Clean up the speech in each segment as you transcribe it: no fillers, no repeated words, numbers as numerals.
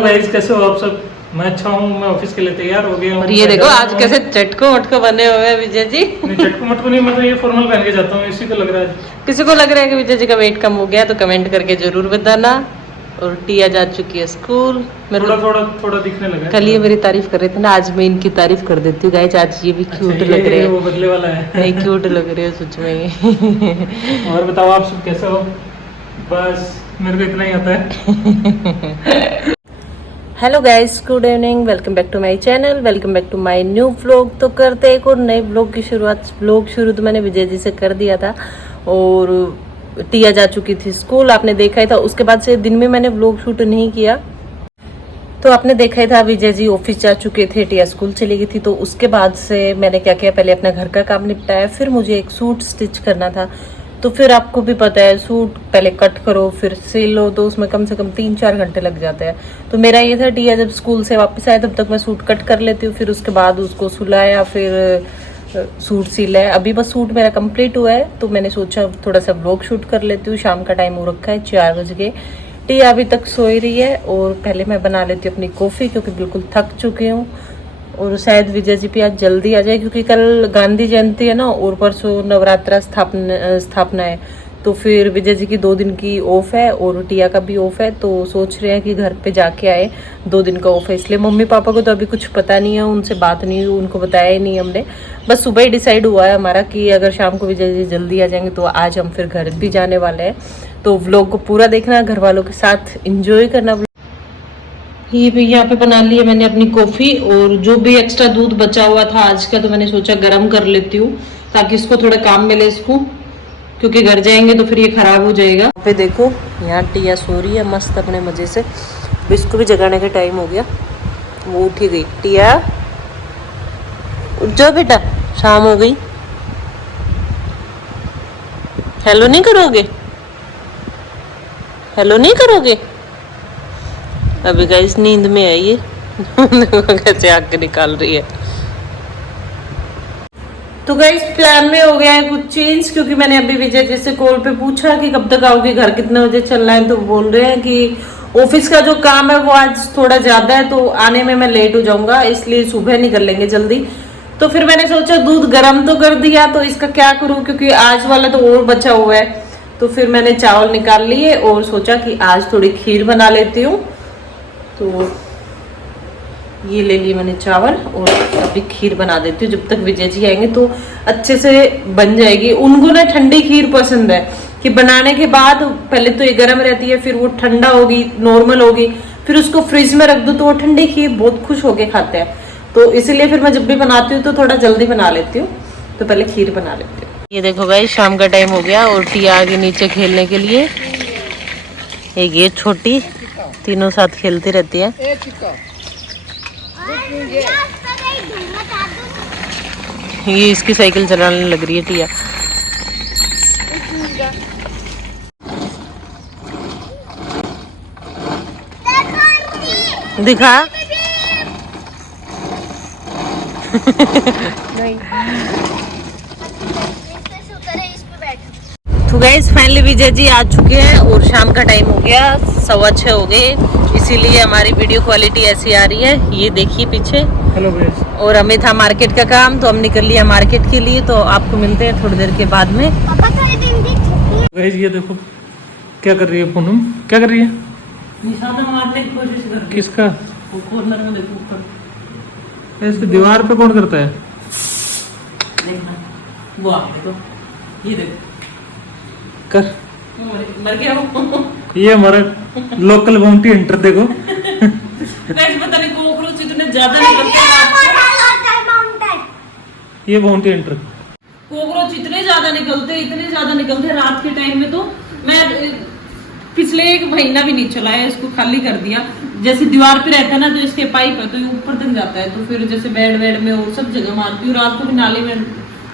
Guys, कैसे हो आप सब? मैं अच्छा हूँ। मैं ऑफिस के लिए तैयार हो गया हूँ। और ये देखो आज कैसे चटको मटको बने हुए हैं विजय जी। नहीं, चटको मटको नहीं, मैं तो ये फॉर्मल पहन के जाता हूँ, इसी को लग रहा है। किसी को लग रहा है कि विजय जी का वेट कम हो गया तो कमेंट करके जरूर बताना। और टिया जा चुकी है स्कूल। थोड़ा दिखने लगा है। कल ये मेरी तारीफ कर रहे थे ना, आज मैं इनकी तारीफ कर देती हूँ गाइस। आज ये भी क्यूट लग रहे हैं। वो बदले वाला है। नहीं, क्यूट लग रहे हो सच में। और बताओ आप सब कैसे हो? बस मेरे को इतना ही आता है। Hello guys, good evening, welcome back to my channel, welcome back to my new vlog. तो करते हैं एक और नए व्लॉग की शुरुआत। व्लॉग शुरू तो मैंने विजय जी से कर दिया था और टिया जा चुकी थी स्कूल, आपने देखा ही था। उसके बाद से दिन में मैंने व्लॉग शूट नहीं किया, तो आपने देखा ही था। विजय जी ऑफिस जा चुके थे, टिया स्कूल चली गई थी। तो उसके बाद से मैंने क्या किया, पहले अपना घर का काम निपटाया, फिर मुझे एक सूट स्टिच करना था। तो फिर आपको भी पता है, सूट पहले कट करो फिर सिलो, तो उसमें कम से कम 3-4 घंटे लग जाते हैं। तो मेरा ये था, टिया जब स्कूल से वापस आए तब तक मैं सूट कट कर लेती हूँ, फिर उसके बाद उसको सुलाया, फिर सूट सिला है। अभी बस सूट मेरा कंप्लीट हुआ है, तो मैंने सोचा थोड़ा सा व्लॉग शूट कर लेती हूँ। शाम का टाइम हो रखा है, 4 बज गए। टिया अभी तक सोई रही है और पहले मैं बना लेती हूँ अपनी कॉफ़ी, क्योंकि बिल्कुल थक चुकी हूँ। और शायद विजय जी भी आज जल्दी आ जाए, क्योंकि कल गांधी जयंती है ना, और परसों नवरात्रा स्थापना है। तो फिर विजय जी की 2 दिन की ऑफ है और टिया का भी ऑफ है। तो सोच रहे हैं कि घर पे जाके आए, 2 दिन का ऑफ है इसलिए। मम्मी पापा को तो अभी कुछ पता नहीं है, उनसे बात नहीं हुई, उनको बताया ही नहीं हमने। बस सुबह ही डिसाइड हुआ है हमारा कि अगर शाम को विजय जी जल्दी आ जाएंगे तो आज हम फिर घर भी जाने वाले हैं। तो व्लॉग को पूरा देखना, घर वालों के साथ इंजॉय करना। ये भी यहाँ पे बना ली है मैंने अपनी कॉफ़ी, और जो भी एक्स्ट्रा दूध बचा हुआ था आज का, तो मैंने सोचा गर्म कर लेती हूँ ताकि इसको थोड़ा काम मिले इसको, क्योंकि घर जाएंगे तो फिर ये खराब हो जाएगा। यहाँ पे देखो, यहाँ टिया सो रही है मस्त अपने मजे से। इसको भी जगाने का टाइम हो गया, वो उठी गई। टिया उठ जाओ बेटा, शाम हो गई। हेलो नहीं करोगे? हेलो नहीं करोगे? अभी गाइस नींद में है ये। कैसे आग निकाल रही है। तो गाइस प्लान में हो गया है कुछ चेंज, क्योंकि मैंने अभी विजय जी से कॉल पे पूछा कि कब तक आओगे, घर कितने बजे चलना है। तो बोल रहे हैं कि ऑफिस का जो काम है वो आज थोड़ा ज्यादा है, तो आने में मैं लेट हो जाऊंगा, इसलिए सुबह निकल लेंगे जल्दी। तो फिर मैंने सोचा दूध गर्म तो कर दिया, तो इसका क्या करूं, क्योंकि आज वाला तो और बचा हुआ है। तो फिर मैंने चावल निकाल लिए और सोचा कि आज थोड़ी खीर बना लेती हूँ। तो ये ले लिए मैंने चावल, और अभी खीर बना देती हूँ। जब तक विजय जी आएंगे तो अच्छे से बन जाएगी। उनको ना ठंडी खीर पसंद है, कि बनाने के बाद पहले तो ये गर्म रहती है, फिर वो ठंडा होगी, नॉर्मल होगी, फिर उसको फ्रिज में रख दो तो वो ठंडी खीर बहुत खुश होके खाते हैं। तो इसीलिए फिर मैं जब भी बनाती हूँ तो थोड़ा जल्दी बना लेती हूँ। तो पहले खीर बना लेती हूँ। ये देखो गाइस, शाम का टाइम हो गया और टिया आगे नीचे खेलने के लिए। एक ये छोटी, तीनों साथ खेलती रहती है। ये इसकी साइकिल चलाने लग रही है टिया। दिखा। तो गाइस फाइनली विजय जी आ चुके हैं और शाम का टाइम हो गया, 6:15 हो गए, इसीलिए हमारी वीडियो क्वालिटी ऐसी आ रही है। ये देखिए पीछे। Hello guys. और हमें था मार्केट का काम, तो हम निकल लिया मार्केट के लिए। तो आपको मिलते हैं थोड़ी देर के बाद में। गाइस ये देखो क्या कर रही है पूनम, क्या कर रही है? निशाना मारने की कोशिश कर रही है। किसका? वो कॉर्नर में देखो ऊपर। ऐसे दीवार पे कौन करता है? देखना, वो आप देखो, ये देखो कर। मर गया वो। ये हमारा लोकल बाउंटी हंटर देखो। गाइस पता नहीं कॉकरोच इतने ज्यादा निकलते हैं, ये बाउंटी हंटर। कॉकरोच इतने ज्यादा निकलते हैं रात के टाइम में। तो मैं पिछले 1 महीना भी नहीं चलाया, इसको खाली कर दिया। जैसे दीवार पे रहता है ना, तो इसके पाइप है तो ये ऊपर तक जाता है, तो फिर जैसे बेड में और सब जगह मारती हूँ। रात को भी नाली में।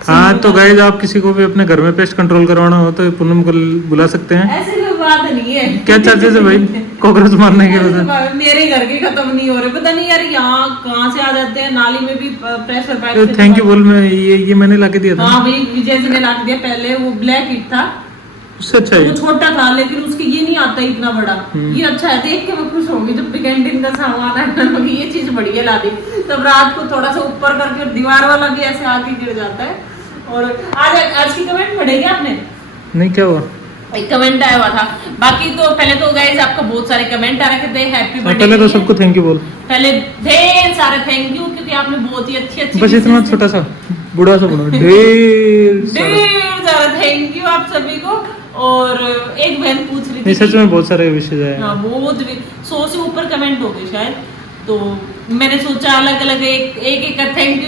हाँ तो गाइस, आप किसी को भी अपने घर में पेस्ट कंट्रोल करवाना हो तो पूनम को बुला सकते हैं। ऐसे कोई बात नहीं है। क्या चार्जेस है भाई कॉकरोच मारने के वजह? मेरे घर के खत्म नहीं हो रहे, पता नहीं यार यहाँ कहाँ से आ जाते हैं। नाली में भी प्रेशर पाइप। थैंक यू बोल, मैं ये मैंने लाके दिया था। हाँ भाई, विजय जी ने ला दिया। पहले वो ब्लैक हिट था, उससे अच्छा वो छोटा था लेकिन उसके ये नहीं आता इतना बड़ा। ये अच्छा है, देख के मैं खुश होंगी जब भी कैंटीन का सामान है ये चीज बढ़िया ला दी। तब रात को थोड़ा सा ऊपर करके दीवार वाला भी ऐसे आके गिर जाता है। और आज की कमेंट पढ़ेगी आपने? नहीं, क्या हुआ? एक कमेंट आया हुआ था। बाकी तो पहले तो गाइस आपका बहुत सारे कमेंट आ रखे थे हैप्पी बर्थडे। पहले तो सबको थैंक यू बोल। पहले ढेर सारे थैंक यू, क्योंकि आपने बहुत ही अच्छी बस इतना छोटा सा बुढ़ा सा बोलो, ढेर सारा थैंक यू आप सभी को। और एक बहन पूछ रही थी, सच में बहुत सारे विशेष है। हाँ बहुत 100 से ऊपर कमेंट हो गए शायद। तो मैंने सोचा अलग अलग एक थैंक यू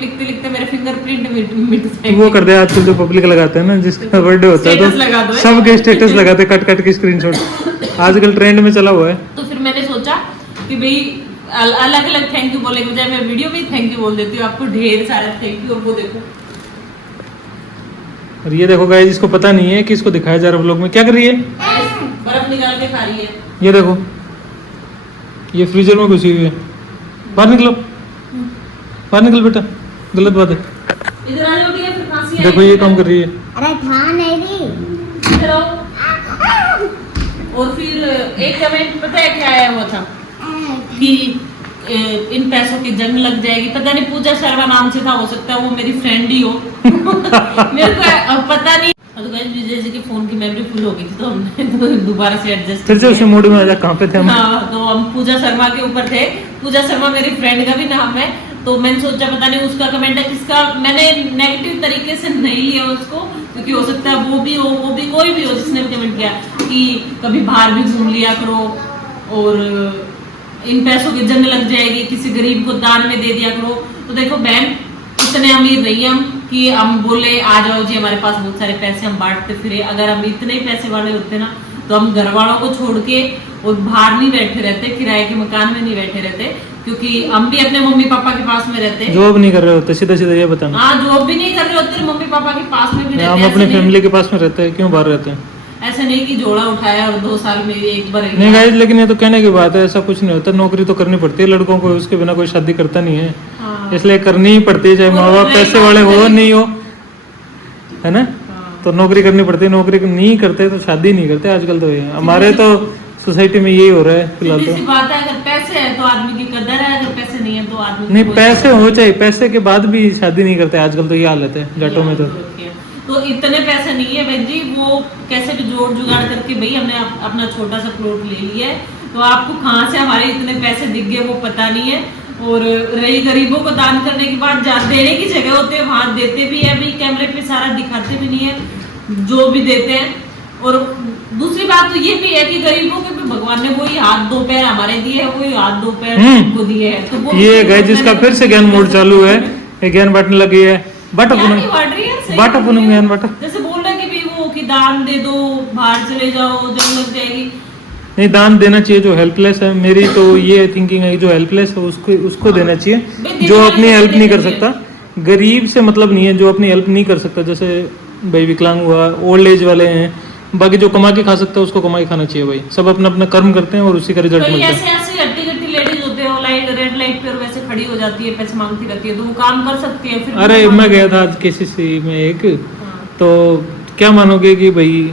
लिखते लिखते मेरे फिंगरप्रिंट मिट जाएंगे। वो कर दे, आजकल जो पब्लिक लगाते हैं ना, जिसका बर्थडे होता है तो सबके स्टेटस लगाते हैं, कट के स्क्रीनशॉट। आजकल ट्रेंड में चला हुआ है। तो फिर मैंने सोचा कि भाई अलग अलग थैंक यू बोले के बजाय मैं वीडियो में थैंक यू बोल देती हूँ आपको। ढेर सारे थैंक यू। और वो देखो, और ये देखो गाइस, जिसको पता नहीं है कि इसको दिखाया जा रहा है व्लॉग में, क्या कर रही है? बर्फ निकाल के खा रही है। ये देखो, ये फ्रीजर में घुसी हुई है। बाहर निकलो, बाहर निकल बेटा, गलत बात है। इधर आ जाओ, फिर खांसी देखो ये काम कर रही है। अरे था नहीं इधर आओ। और फिर एक कमेंट पता है क्या आया हुआ था कि इन पैसों की जंग लग जाएगी। पता नहीं पूजा शर्मा नाम से था, हो सकता है वो मेरी फ्रेंड ही हो। मेरे को अब पता नहीं। तो गाइस विजय जी की फोन की मेमोरी फुल हो गई थी, तो हमने तो दोबारा से एडजस्ट फिर से उसी मोड में आ जा। कहाँ पे थे हम? हाँ, तो हम पूजा शर्मा के ऊपर थे। पूजा शर्मा मेरी फ्रेंड का भी नाम है। तो मैंने सोचा पता नहीं उसका कमेंट है किसका, मैंने नेगेटिव तरीके से नहीं लिया उसको, क्योंकि हो सकता है वो भी हो, वो भी कोई भी हो जिसने कमेंट किया कि कभी बाहर भी घूम लिया करो और इन पैसों की जंग लग जाएगी, किसी गरीब को दान में दे दिया करो। तो देखो बहन, इतने अमीर नहीं हम कि हम बोले आ जाओ जी हमारे पास बहुत सारे पैसे हम बांटते फिरे। अगर हम इतने ही पैसे वाले होते ना तो हम घर वालों को छोड़ के और बाहर नहीं बैठे रहते, किराए के मकान में नहीं बैठे रहते, क्योंकि हम भी अपने मम्मी पापा के पास में रहते। जॉब नहीं कर रहे होते, सीधा सीधा ये बताना। हाँ, जॉब भी नहीं कर रहे होते, मम्मी पापा के पास में भी रहते। हम अपनी फैमिली के पास में रहते हैं, क्यों बाहर रहते हैं? ऐसा नहीं कि जोड़ा उठाया और 2 साल में एक बार नहीं गाइस, लेकिन ये तो कहने की बात है, ऐसा कुछ नहीं होता। नौकरी तो करनी पड़ती है लड़कों को, उसके बिना कोई शादी करता नहीं है। हाँ। इसलिए करनी ही पड़ती है, चाहे माँ बाप पैसे वाले हो नहीं हो, है ना? तो नौकरी करनी पड़ती है। नौकरी नहीं करते तो शादी नहीं करते आजकल। तो ये हमारे तो सोसाइटी में यही हो रहा है फिलहाल। तो बात है, अगर पैसे है तो आदमी की कदर है, अगर पैसे नहीं है तो आदमी नहीं, पैसे हो चाहे पैसे के बाद भी शादी नहीं करते आजकल। तो ये हालत है जाटों में। तो इतने पैसे नहीं है बहन जी, वो कैसे भी जोड़ जुगाड़ करके भाई हमने अपना छोटा सा प्लॉट ले लिया है। तो आपको कहाँ से हमारे इतने पैसे दिख गए वो पता नहीं है। और रही गरीबों को दान करने की बात, देने की जगह होते हैं वहां देते भी है, भाई कैमरे पे सारा दिखाते भी नहीं है जो भी देते हैं। और दूसरी बात तो ये भी है कि गरीबों के भी भगवान ने वही हाथ 2 पैर हमारे दिए है, वही हाथ 2 पैर उनको दिए है। तो वो ये गाइस जिसका फिर से ज्ञान मोड चालू है, ये ज्ञान बांटने लगी है। बाटा पूनम, बाटा पूनम ज्ञान बाटा। जैसे बोल रहे कि भाई वो कि दान दे दो, बाहर चले जाओ, जंग लग जाएगी। नहीं, दान देना चाहिए जो हेल्पलेस है। मेरी तो ये थिंकिंग है, जो हेल्पलेस है उसको देना चाहिए। जो अपनी हेल्प नहीं कर सकता, गरीब से मतलब नहीं है, जो अपनी हेल्प नहीं कर सकता, जैसे भाई विकलांग हुआ, ओल्ड एज वाले हैं, बाकी जो कमा के खा सकता है उसको कमा के खाना चाहिए। भाई सब अपना अपना कर्म करते हैं और उसी का रिजल्ट मिलता है। ऐसे गट्टी लेडीज होते हैं, रेड लाइट पे और वैसे खड़ी हो जाती है, पैसे मांगती रहती है, तो वो काम कर सकती है। फिर अरे मैं गया था आज केसीसी में एक, तो क्या मानोगे कि भाई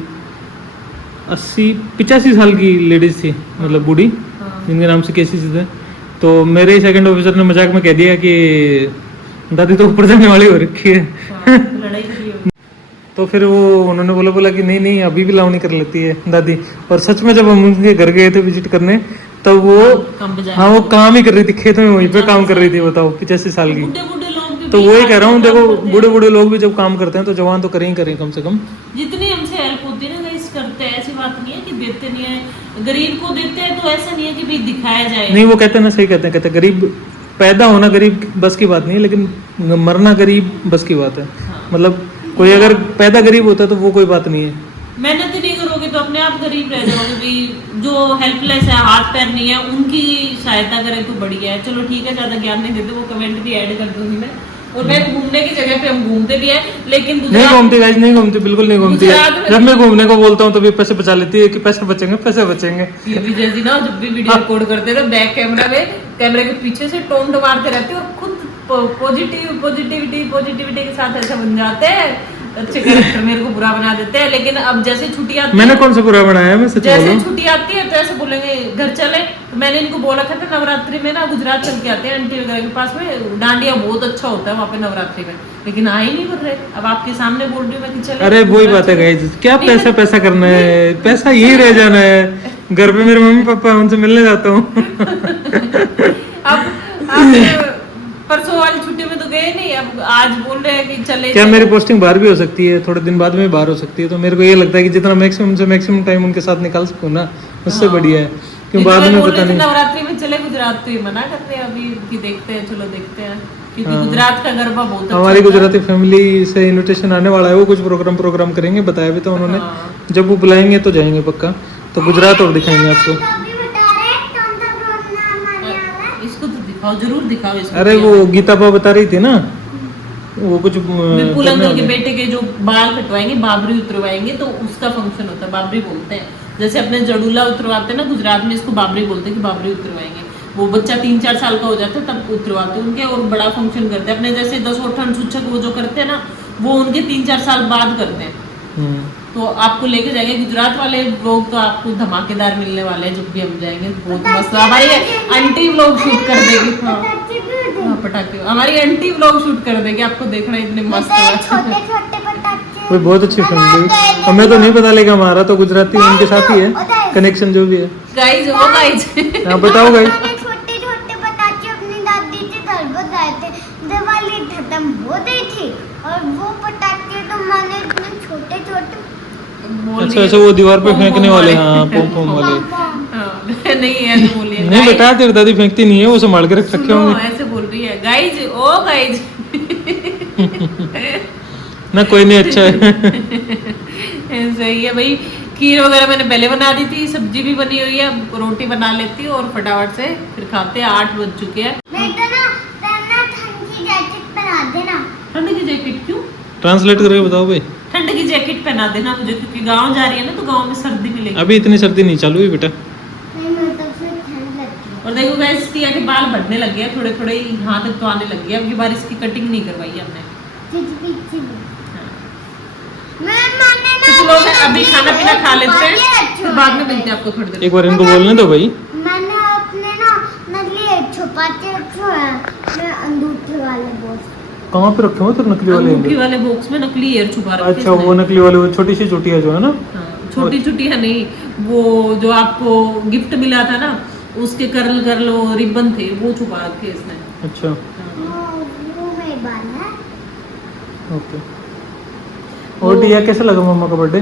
80-85 साल की लेडीज थी, मतलब बूढ़ी, जिनके नाम से केसीसी थे। तो मेरे सेकंड ऑफिसर ने मजाक में कह दिया कि दादी तो ऊपर जाने वाली हो रखी है। लड़ाई करी होगी। तो फिर वो उन्होंने बोला कि नहीं अभी भी लावनी कर लेती है दादी। और सच में जब हम उनके घर गए थे विजिट करने, तब वो हाँ वो काम ही कर रही थी, खेत में वहीं पे काम कर रही थी। बताओ 85 साल की। तो वही कह रहा हूँ, देखो बूढ़े लोग भी जब काम करते हैं तो जवान तो करें ही करें कम से कम। जितनी हमसे हेल्प होती है ना गाइस करते हैं, ऐसी बात नहीं है कि देते नहीं है। गरीब को देते हैं तो ऐसा नहीं है कि भाई दिखाया जाए। नहीं, वो कहते हैं ना, सही कहते हैं गरीब पैदा होना गरीब बस की बात नहीं है, लेकिन मरना गरीब बस की बात है। मतलब कोई अगर पैदा गरीब होता है तो वो कोई बात नहीं है। मेहनत ही नहीं करोगे तो अपने आप गरीब रह जाओगे। भाई जो हेल्पलेस है, हाथ पैर नहीं है, उनकी सहायता करें तो बढ़िया है। चलो ठीक है, ज्यादा ज्ञान नहीं देते, वो कमेंट भी ऐड कर दूंगी मैं। और मैं घूमने की जगह पे हम घूमते भी है, लेकिन नहीं घूमते गाइस, नहीं घूमते, बिल्कुल नहीं घूमती है। जब मैं घूमने को बोलता हूँ तो भी पैसे बचा लेती है कि पैसे बचेंगे। ये भी जैसी ना, जब भी वीडियो रिकॉर्ड करते थे बैक कैमरा में, कैमरे के पीछे से टोंट मारते रहते और खुद पॉजिटिविटी के साथ ऐसा बन जाते हैं। अच्छे कैरेक्टर मेरे को बुरा बना देते हैं, लेकिन अब जैसे छुट्टी आती मैंने है, कौन सा बुरा बनाया, मैं सच जैसे बोलूं। छुट्टी आती है तो ऐसे बोलेंगे घर चले। तो मैंने इनको बोला था कि नवरात्रि में ना गुजरात चल के आते हैं आंटी वगैरह के पास में, डांडिया बहुत अच्छा होता है वहाँ पे नवरात्रि में, लेकिन आ ही नहीं कर रहे। अब आपके सामने बोल रही हूँ मैं कि चले। अरे वही बात है गाइस, क्या पैसा पैसा करना है, पैसा यही रह जाना है। घर पे मेरे मम्मी पापा है, उनसे मिलने जाता हूँ। अब परसों वाली छुट्टी में तो गए नहीं, अब आज बोल रहे हैं कि चले। क्या मेरी पोस्टिंग बाहर भी हो सकती है, थोड़े दिन बाद में बाहर हो सकती है, तो मेरे को ये लगता है कि जितना मैक्सिमम से मैक्सिमम टाइम उनके साथ निकाल सकूँ ना, उससे बढ़िया है। क्यों बाद में पता नहीं। नवरात्रि में चले गुजरात, तो ये मना करते हैं अभी कि देखते हैं, चलो देखते हैं, क्योंकि गुजरात का गरबा बहुत अच्छा हमारी होता है। गुजराती फैमिली से इनविटेशन आने वाला है, वो कुछ प्रोग्राम करेंगे, बताया भी था उन्होंने। जब वो बुलाएंगे तो जाएंगे पक्का, तो गुजरात और दिखाएंगे आपको। इसको तो दिखाओ, जरूर दिखाओ इसको। अरे वो गीता पा बता रही थी ना, वो कुछ विपुल अंकल के बेटे के जो बाल कटवाएंगे, बाबरी उतरवाएंगे, तो उसका फंक्शन होता है, बाबरी बोलते हैं। जैसे अपने जड़ूला उतरवाते हैं ना गुजरात में, इसको बाबरी बोलते हैं कि बाबरी उतरवाएंगे। वो बच्चा 3-4 साल का हो जाता है तब उतरवाते हैं उनके, और बड़ा फंक्शन करते हैं अपने। जैसे 10 ठंड सूचक वो जो करते हैं ना, वो उनके 3-4 साल बाद करते हैं। तो आपको लेके जाएंगे गुजरात वाले लोग, तो आपको धमाकेदार मिलने वाले हैं जब भी हम जाएंगे। बहुत मस्त, हमारी आंटी व्लॉग शूट कर देगी। हाँ पटाखे, हमारी आंटी व्लॉग शूट कर देगी, आपको देखना इतने मस्त कोई बहुत अच्छी फैमिली। हमें तो नहीं पता, लेकिन हमारा तो गुजराती उनके साथ ही है कनेक्शन जो भी है। गाइस ओ गाइस हाँ बताओ गाइस। छोटे छोटे पटाखे अपनी दादी के घर पर गए थे, दिवाली खत्म हो गई थी, और वो पटाखे तो मैंने इतने छोटे छोटे। अच्छा अच्छा, वो दीवार पे फेंकने वाले, हाँ पोम पोम वाले। नहीं ऐसे बोलिए, नहीं बेटा, तेरी दादी फेंकती नहीं है, वो संभाल के रखे होंगे। ऐसे बोल रही है गाइस ओ गाइस। ना कोई नहीं, अच्छा है। सही है भाई। खीर वगैरह मैंने पहले बना दी थी, सब्जी भी बनी हुई है, रोटी बना लेती हूँ और फटाफट से फिर खाते हैं। 8 बज चुके हैं। ठंड की जैकेट पहना देना। ठंड की जैकेट क्यों? ट्रांसलेट करके बताओ भाई। ठंड की जैकेट पहना देना मुझे, क्योंकि गांव जा रही है ना, तो गांव में सर्दी मिलेगी। अभी इतनी सर्दी नहीं चालू हुई बेटा। नहीं मतलब फिर ठंड लगती है। और देखो गाइस, टिया के बाल बढ़ने लग गए, थोड़े थोड़े यहाँ तक तो आने लग गए। अब की बार इसकी कटिंग नहीं करवाई हमने। पीछे तो चलो अभी खाना पीना खा लेते हैं, फिर बाद में मिलते हैं आपको थोड़ी देर। एक बार इनको बोलने दो भाई। मैंने अपने ना नकली छुपाते रखे हैं, मैं अंगूठी वाले बॉक्स। कहाँ पे रखे हो तो नकली वाले? अंगूठी वाले बॉक्स में नकली ईयर छुपा रखे हैं अच्छा, वो नकली वाले, वो छोटी सी चुटिया जो है ना। छोटी छोटी है नहीं, वो जो आपको गिफ्ट मिला था ना, उसके कर्ल कर्ल वो रिबन थे, वो छुपा रखे इसने। अच्छा वो मेरे बाल है। ओके। और टिया कैसा लगा मम्मा का बर्थडे?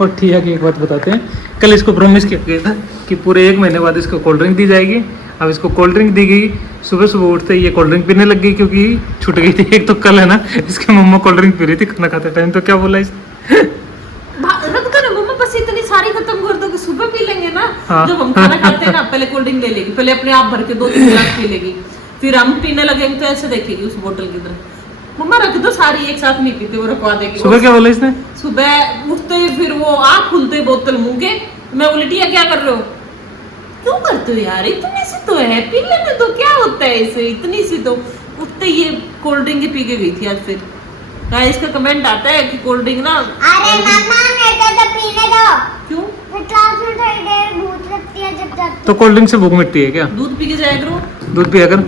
और टिया की एक बात बताते हैं, कल इसको प्रॉमिस किया गया था कि पूरे 1 महीने बाद इसको कोल्ड ड्रिंक दी जाएगी। अब इसको कोल्ड ड्रिंक दी गई, सुबह सुबह उठते ही ये कोल्ड ड्रिंक पीने लग गई, क्योंकि छूट गई थी। एक तो कल है ना, इसकी मम्मा कोल्ड ड्रिंक पी रही थी खाना खाते टाइम, तो क्या बोला इस रख दो ना मम्मा, बस इतनी सारी खत्म कर दो कि सुबह पी लेंगे ना। हाँ। जब हम खाना खाते हैं ना, पहले कोल्ड ड्रिंक ले लेगी, पहले अपने आप भर के 2-3 गिलास पी लेगी, फिर हम पीने लगेंगे तो ऐसे देखेगी उस बोतल की तरफ। मम्मा रख दो सारी, एक साथ नहीं पीते, वो रखवा देगी। सुबह क्या बोला इसने? सुबह उठते ही फिर वो आँख खुलते बोतल मुंह के, मैं बोली टिया क्या कर रहे हो? क्यों करते हो यार, इतनी सी तो है, पी लेने तो क्या होता है इसे, इतनी सी तो। उठते ये कोल्ड ड्रिंक पी के गई थी आज। फिर गाइस का कमेंट आता है कि कोल्ड ड्रिंक ना, अरे मम्मा मेरे को पीने दो। क्यों? फिर क्लास में थोड़ी देर भूख लगती है जब जाती। तो कोल्ड ड्रिंक से भूख मिटती है क्या? दूध पी के जाया करो। दूध पिया कर।